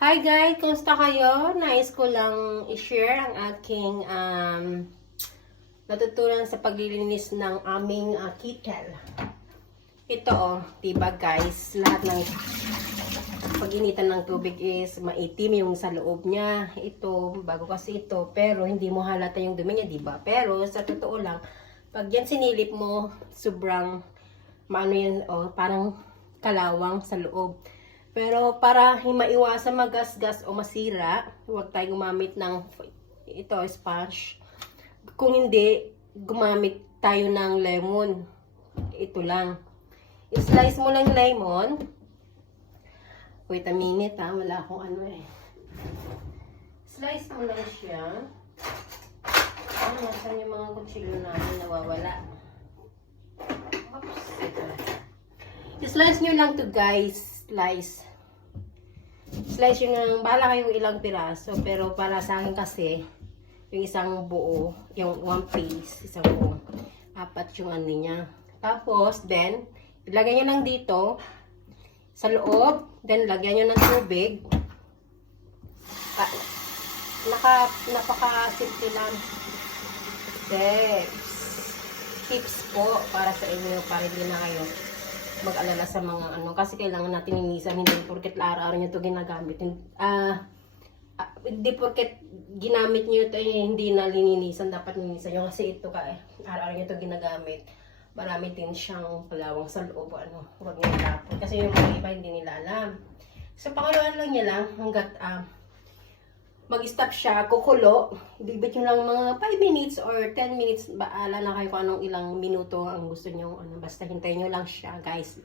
Hi guys, kumusta kayo? Nais ko lang i-share ang aking natutunan sa paglilinis ng aming kettle. Ito diba guys, lahat ng pag-initan ng tubig is maitim yung sa loob niya. Ito, bago kasi ito, pero hindi mo halata yung dumi niya, diba? Pero sa totoo lang, pag yan sinilip mo, sobrang maano yan, parang kalawang sa loob. Pero para maiwasan magasgas o masira, huwag tayo gumamit ng sponge. Kung hindi, gumamit tayo ng lemon. Ito lang. I-slice mo lang lemon. Wait a minute wala akong Slice mo lang siya. Nasaan yung mga kutsilyo namin nawawala. Oops. I-slice nyo lang to guys. Slice yun ng, bahala kayong ilang piraso, pero para sa akin kasi, yung isang buo, yung one piece, isang buo, apat yung niya. Tapos, then, ilagay nyo lang dito, sa loob, then, lagyan nyo ng tubig. Napaka-simple lang. Tips po, para sa inyo, para hindi na kayo mag-alala sa mga kasi kailangan natin linisan, hindi porket araw-araw nyo ito ginagamit. Hindi porket ginamit nyo ito, hindi na lininisan, dapat linisan nyo kasi ito araw-araw nyo ito ginagamit. Marami din siyang palawang sa loob, huwag nyo ilapon. Kasi yung mga iba hindi nila alam. So, pakuluan lang nyo lang hanggat mag-stop siya, kukulo. Bibit nyo lang mga 5 minutes or 10 minutes. Baala na kayo kung anong ilang minuto ang gusto nyo. Basta hintayin nyo lang siya, guys.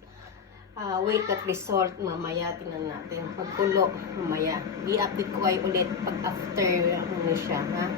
Wait that result. Mamaya, tingnan natin. Pagkulo, mamaya. I-update ko kayo ulit pag after siya, ha?